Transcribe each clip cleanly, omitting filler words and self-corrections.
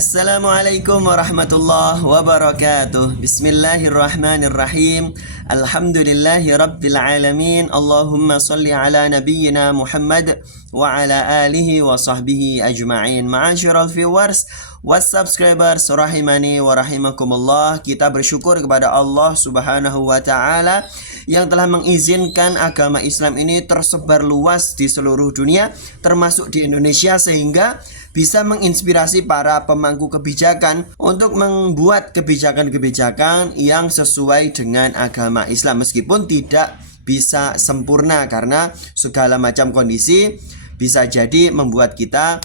Assalamualaikum warahmatullahi wabarakatuh. Bismillahirrahmanirrahim. Alhamdulillahi rabbil alamin. Allahumma salli ala nabiyyina Muhammad wa ala alihi wa sahbihi ajma'in. Ma'asyiral viewers wa subscribers rahimani wa rahimakumullah. Kita bersyukur kepada Allah Subhanahu wa taala yang telah mengizinkan agama Islam ini tersebar luas di seluruh dunia, termasuk di Indonesia, sehingga bisa menginspirasi para pemangku kebijakan untuk membuat kebijakan-kebijakan yang sesuai dengan agama Islam, meskipun tidak bisa sempurna karena segala macam kondisi bisa jadi membuat kita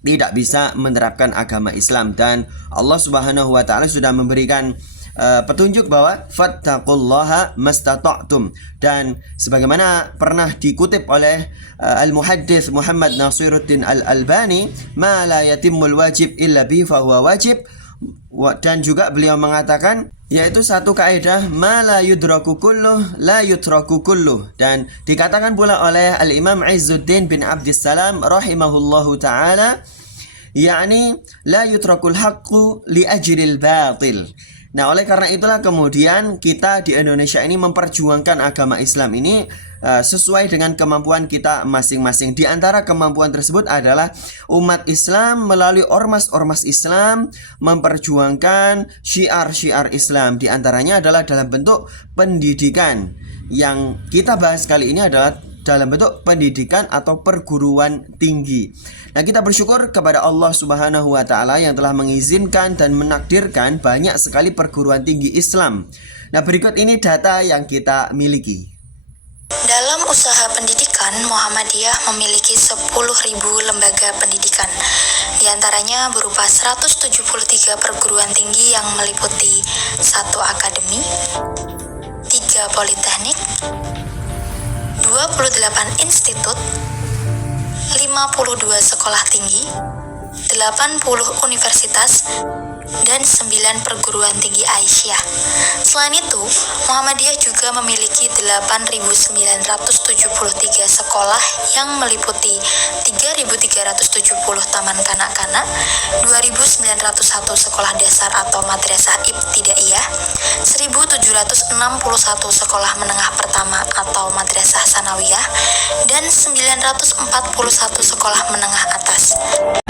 tidak bisa menerapkan agama Islam. Dan Allah Subhanahu wa taala sudah memberikan petunjuk bahwa fattaqullaha mastata'tum, dan sebagaimana pernah dikutip oleh al-muhaddits Muhammad Nasiruddin al-Albani, ma la yatimmul wajib illa bihi fahuwa wajib, dan juga beliau mengatakan yaitu satu kaidah ma la yudraku kulluh la yutraku kulluh. Dan dikatakan pula oleh al-Imam Izzuddin bin Abdissalam rahimahullahu taala, yakni la yutrakul haqqu li ajril batil. Nah, oleh karena itulah kemudian kita di Indonesia ini memperjuangkan agama Islam ini sesuai dengan kemampuan kita masing-masing. Di antara kemampuan tersebut adalah umat Islam melalui ormas-ormas Islam memperjuangkan syiar-syiar Islam. Di antaranya adalah dalam bentuk pendidikan. Yang kita bahas kali ini adalah dalam bentuk pendidikan atau perguruan tinggi. Nah, kita bersyukur kepada Allah Subhanahu wa taala yang telah mengizinkan dan menakdirkan banyak sekali perguruan tinggi Islam. Nah, berikut ini data yang kita miliki. Dalam usaha pendidikan, Muhammadiyah memiliki 10.000 lembaga pendidikan. Di antaranya berupa 173 perguruan tinggi yang meliputi 1 akademi, 3 politeknik, 28 institut, 52 sekolah tinggi, 80 universitas, dan 9 perguruan tinggi Aisyah. Selain itu, Muhammadiyah juga memiliki 8.973 sekolah yang meliputi 3.370 taman kanak-kanak, 2.901 sekolah dasar atau madrasah ibtidaiyah, 1.761 sekolah menengah pertama atau madrasah sanawiyah, dan 941 sekolah menengah atas.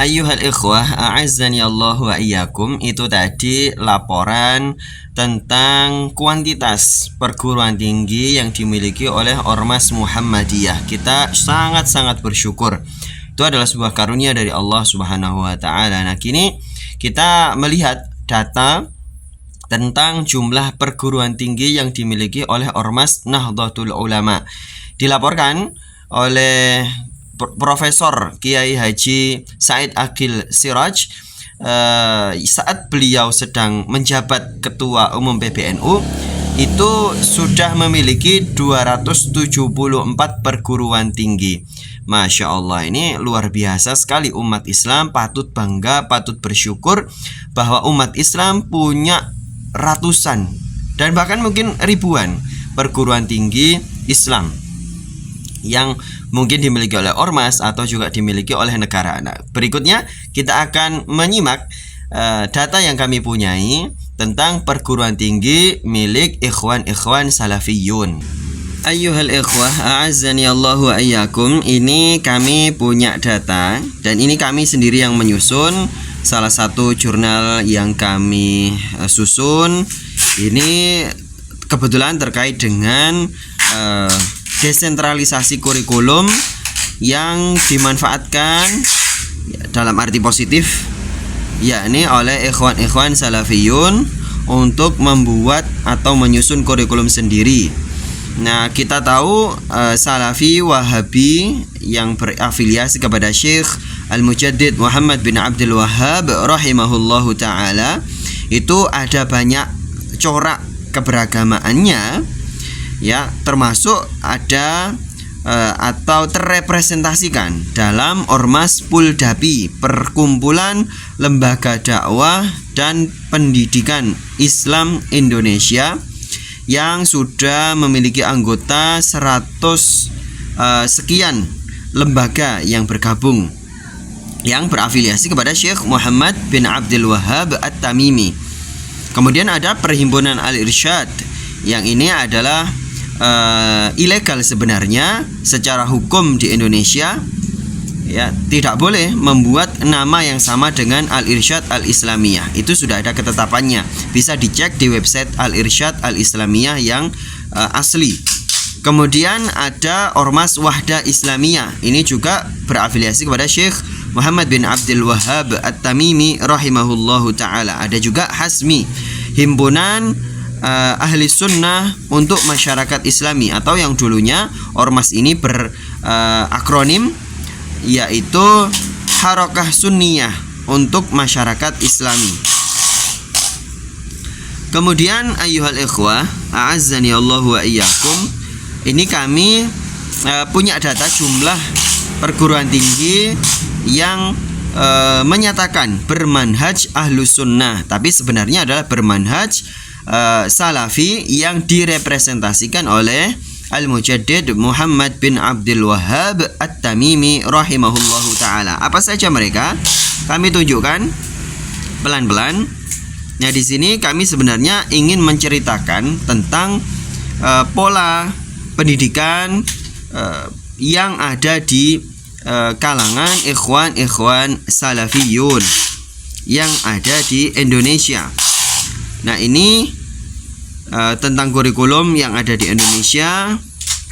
Ayyuhal ikhwah, a'azzani Allah wa iyyakum. Itu tadi laporan tentang kuantitas perguruan tinggi yang dimiliki oleh Ormas Muhammadiyah. Kita sangat-sangat bersyukur. Itu adalah sebuah karunia dari Allah Subhanahu wa taala. Nah, kini kita melihat data tentang jumlah perguruan tinggi yang dimiliki oleh Ormas Nahdlatul Ulama. Dilaporkan oleh Profesor Kiai Haji Said Aqil Siraj saat beliau sedang menjabat Ketua Umum PBNU, itu sudah memiliki 274 perguruan tinggi. Masya Allah, ini luar biasa sekali. Umat Islam patut bangga, patut bersyukur bahwa umat Islam punya ratusan dan bahkan mungkin ribuan perguruan tinggi Islam yang mungkin dimiliki oleh ormas atau juga dimiliki oleh negara. Nah, berikutnya kita akan menyimak data yang kami punyai tentang perguruan tinggi milik ikhwan-ikhwan salafiyun. Ayyuhal ikhwah, a'azzani Allah wa iyyakum. Ini kami punya data dan ini kami sendiri yang menyusun. Salah satu jurnal yang kami susun ini kebetulan terkait dengan desentralisasi kurikulum yang dimanfaatkan dalam arti positif, yakni oleh ikhwan-ikhwan salafiyun untuk membuat atau menyusun kurikulum sendiri. Nah, kita tahu Salafi Wahabi yang berafiliasi kepada Syekh Al-Mujaddid Muhammad bin Abdul Wahhab rahimahullahu ta'ala, itu ada banyak corak keberagamaannya, ya, termasuk ada atau terrepresentasikan dalam Ormas Puldapi, Perkumpulan Lembaga Dakwah dan Pendidikan Islam Indonesia, yang sudah memiliki anggota 100 sekian lembaga yang bergabung. yang berafiliasi kepada Syekh Muhammad bin Abdul Wahhab At-Tamimi. Kemudian ada Perhimpunan Al-Irsyad, yang ini adalah ilegal sebenarnya secara hukum di Indonesia. Ya, tidak boleh membuat nama yang sama dengan Al-Irsyad Al-Islamiyah. Itu sudah ada ketetapannya. Bisa dicek di website Al-Irsyad Al-Islamiyah yang asli. Kemudian ada Ormas Wahdah Islamiyah. Ini juga berafiliasi kepada Syekh Muhammad bin Abdul Wahhab At-Tamimi rahimahullahu ta'ala. Ada juga Hasmi, Himpunan Ahli Sunnah untuk Masyarakat Islami, atau yang dulunya ormas ini berakronim yaitu Harakah Sunniyah untuk Masyarakat Islami. Kemudian ayyuhal ikhwah, a'azzani Allahu wa iyyakum, ini kami punya data jumlah perguruan tinggi yang menyatakan bermanhaj Ahlus Sunnah, tapi sebenarnya adalah bermanhaj Salafi yang direpresentasikan oleh Al-Mujaddid Muhammad bin Abdul Wahhab At-Tamimi rahimahullahu ta'ala. Apa saja mereka? Kami tunjukkan pelan-pelan. Nah, di sini kami sebenarnya ingin menceritakan tentang pola pendidikan yang ada di kalangan ikhwan-ikhwan salafiyun yang ada di Indonesia. Nah, ini tentang kurikulum yang ada di Indonesia.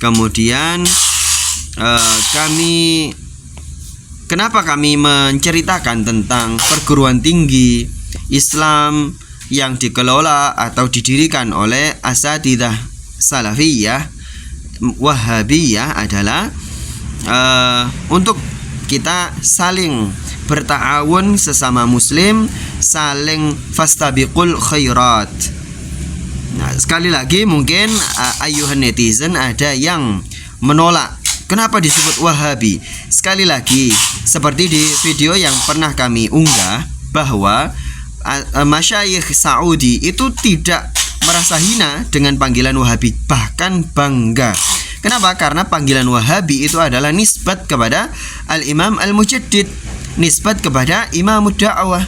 Kemudian kenapa kami menceritakan tentang perguruan tinggi Islam yang dikelola atau didirikan oleh asatidzah salafiyah Wahhabiyah adalah untuk kita saling berta'awun sesama muslim, saling fastabiqul khairat. Nah, sekali lagi mungkin ayuhan netizen ada yang menolak kenapa disebut Wahabi. Sekali lagi, seperti di video yang pernah kami unggah, bahwa masyayikh Saudi itu tidak merasa hina dengan panggilan Wahabi, bahkan bangga. Kenapa? Karena panggilan Wahabi itu adalah nisbat kepada Al-Imam Al-Mujaddid, nisbat kepada Imam Da'wah.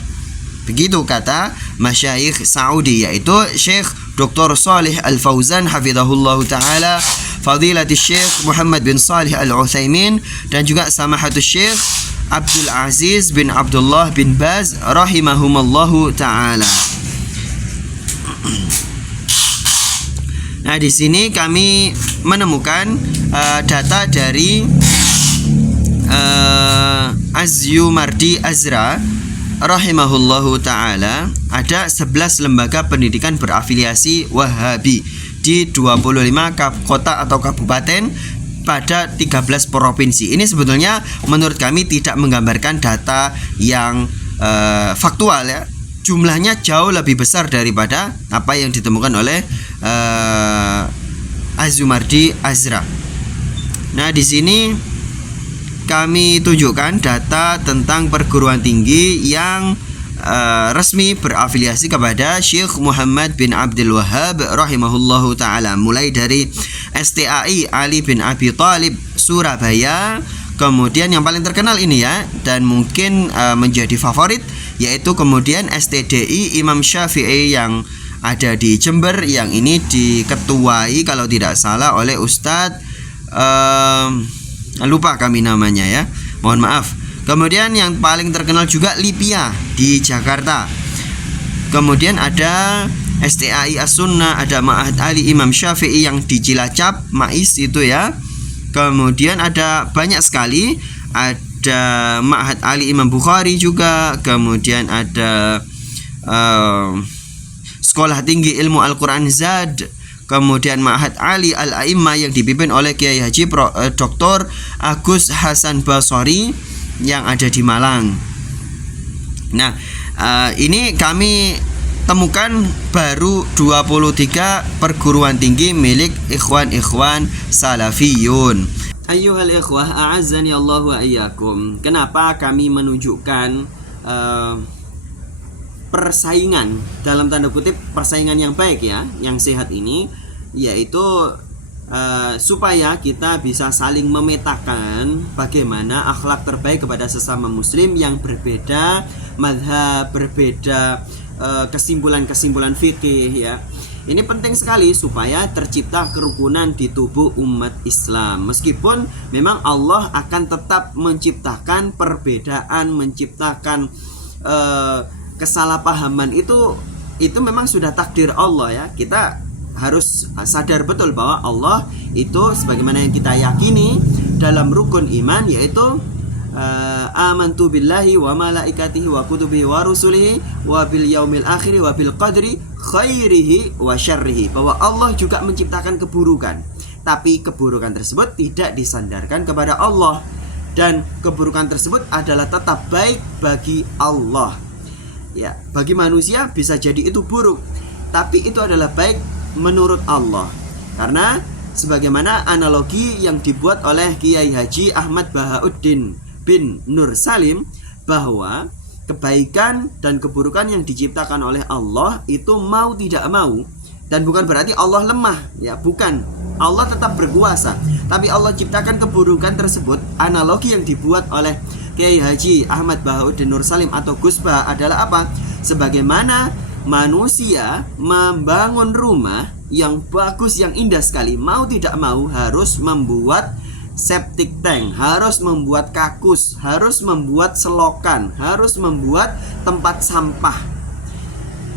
Begitu kata masyayikh Saudi, yaitu Syekh Dr. Salih Al-Fauzan hafizahullah ta'ala, Fadilatul Syekh Muhammad bin Salih Al-Utsaimin, dan juga Samahatul Syekh Abdul Aziz bin Abdullah bin Baz rahimahumallahu ta'ala. Nah, di sini kami menemukan data dari Azyumardi Azra rahimahullahu ta'ala. Ada 11 lembaga pendidikan berafiliasi Wahabi di 25 kota atau kabupaten pada 13 provinsi. Ini sebetulnya menurut kami tidak menggambarkan data yang faktual, ya. Jumlahnya jauh lebih besar daripada apa yang ditemukan oleh Azyumardi Azra. Nah, di sini kami tunjukkan data tentang perguruan tinggi yang resmi berafiliasi kepada Syekh Muhammad bin Abdul Wahhab rahimahullahu ta'ala, mulai dari STAI Ali bin Abi Thalib Surabaya. Kemudian yang paling terkenal ini, ya, dan mungkin menjadi favorit, yaitu kemudian STDI Imam Syafi'i yang ada di Jember, yang ini diketuai kalau tidak salah oleh Ustadz lupa kami namanya, ya, mohon maaf. Kemudian yang paling terkenal juga Lipia di Jakarta. Kemudian ada STAI As-Sunnah, ada Ma'had Ali Imam Syafi'i yang di Cilacap, MAIS itu, ya. Kemudian ada banyak sekali, ada Ma'had Ali Imam Bukhari juga. Kemudian ada Sekolah Tinggi Ilmu Al-Quran Zad. Kemudian Ma'had Ali Al-A'immah yang dipimpin oleh Kiai Haji Dr. Agus Hasan Basori yang ada di Malang. Nah, ini kami temukan baru 23 perguruan tinggi milik ikhwan-ikhwan salafiyun. Ayyuhal ikhwah, a'azzani Allah wa iyyakum. Kenapa kami menunjukkan persaingan, dalam tanda kutip persaingan yang baik, ya, yang sehat ini, yaitu supaya kita bisa saling memetakan bagaimana akhlak terbaik kepada sesama muslim yang berbeda mazhab, berbeda kesimpulan-kesimpulan fikih ya. Ini penting sekali supaya tercipta kerukunan di tubuh umat Islam. Meskipun memang Allah akan tetap menciptakan perbedaan, menciptakan kesalahpahaman, itu memang sudah takdir Allah ya. Kita harus sadar betul bahwa Allah itu sebagaimana yang kita yakini dalam rukun iman, yaitu amantu billahi wa malaikatihi wa kutubihi wa rusulihi wa bil yaumil akhiri wa bil qadri khairihi wa syarrihi, bahwa Allah juga menciptakan keburukan, tapi keburukan tersebut tidak disandarkan kepada Allah, dan keburukan tersebut adalah tetap baik bagi Allah ya. Bagi manusia bisa jadi itu buruk, tapi itu adalah baik menurut Allah, karena sebagaimana analogi yang dibuat oleh Kiai Haji Ahmad Bahauddin bin Nur Salim, bahwa kebaikan dan keburukan yang diciptakan oleh Allah itu mau tidak mau, dan bukan berarti Allah lemah ya, bukan. Allah tetap berkuasa, tapi Allah ciptakan keburukan tersebut. Analogi yang dibuat oleh Kiai Haji Ahmad Bahauddin Nur Salim atau Gus Bah adalah apa? Sebagaimana manusia membangun rumah yang bagus, yang indah sekali, mau tidak mau harus membuat septic tank, harus membuat kakus, harus membuat selokan, harus membuat tempat sampah.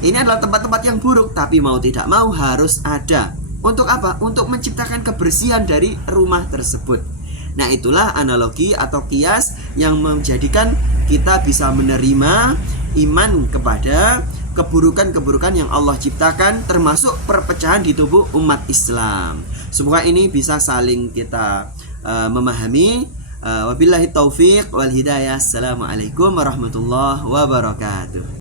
Ini adalah tempat-tempat yang buruk, tapi mau tidak mau harus ada. Untuk apa? Untuk menciptakan kebersihan dari rumah tersebut. Nah, itulah analogi atau kias yang menjadikan kita bisa menerima iman kepada keburukan-keburukan yang Allah ciptakan, termasuk perpecahan di tubuh umat Islam. Semoga ini bisa saling kita memahami. Wabillahi taufiq wal hidayah. Assalamualaikum warahmatullahi wabarakatuh.